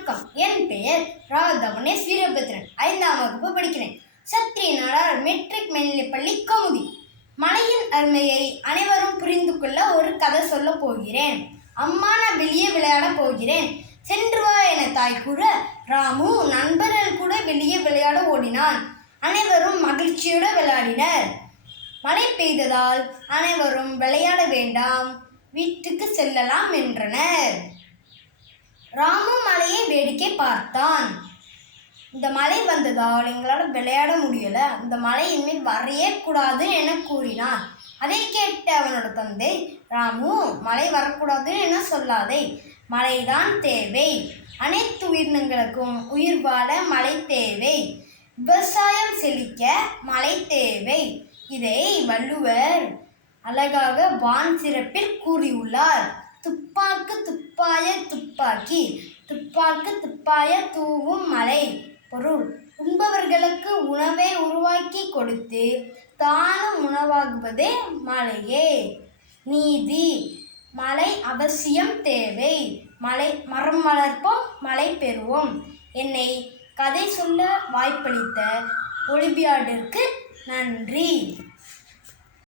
வணக்கம். என் பெயர் ராதவனேஸ் வீரபத்ரன். 5ஆம் வகுப்பு படிக்கிறேன். சத்திரிய நாடார் மெட்ரிக் மேல்நிலைப்பள்ளி கமுதி. மலையின் அருமையை அனைவரும் புரிந்து கொள்ள ஒரு கதை சொல்ல போகிறேன். அம்மா, நான் வெளியே விளையாட போகிறேன். சென்று வா என தாய் கூற ராமு நண்பர்கள் கூட வெளியே விளையாட ஓடினான். அனைவரும் மகிழ்ச்சியோடு விளையாடினர். மழை பெய்ததால் அனைவரும் விளையாட வேண்டாம், வீட்டுக்கு செல்லலாம் என்றனர். ராமு மலையை வேடிக்கை பார்த்தான். இந்த மழை வந்ததால் எங்களால் விளையாட முடியல, இந்த மழை இனிமேல் வரையே கூடாது என கூறினான். அதை கேட்ட அவனோட தந்தை, ராமு, மழை வரக்கூடாது என சொல்லாதே, மழைதான் தேவை. அனைத்து உயிரினங்களுக்கும் உயிர் வாழ மழை தேவை. விவசாயம் செழிக்க மழை தேவை. இதை வள்ளுவர் அழகாக வான் சிறப்பில் கூறியுள்ளார். துப்பாக்கு துப்பாய துப்பாக்கி, துப்பாக்கு துப்பாய தூவும் மழை. பொருள்: உண்பவர்களுக்கு உணவை உருவாக்கி கொடுத்து தானும் உணவாகுவதே மழையே. நீதி: மழை அவசியம் தேவை. மரம் வளர்ப்போம், மழை பெறுவோம். என்னை கதை சொல்ல வாய்ப்பளித்த ஒலிம்பியாடிற்கு நன்றி.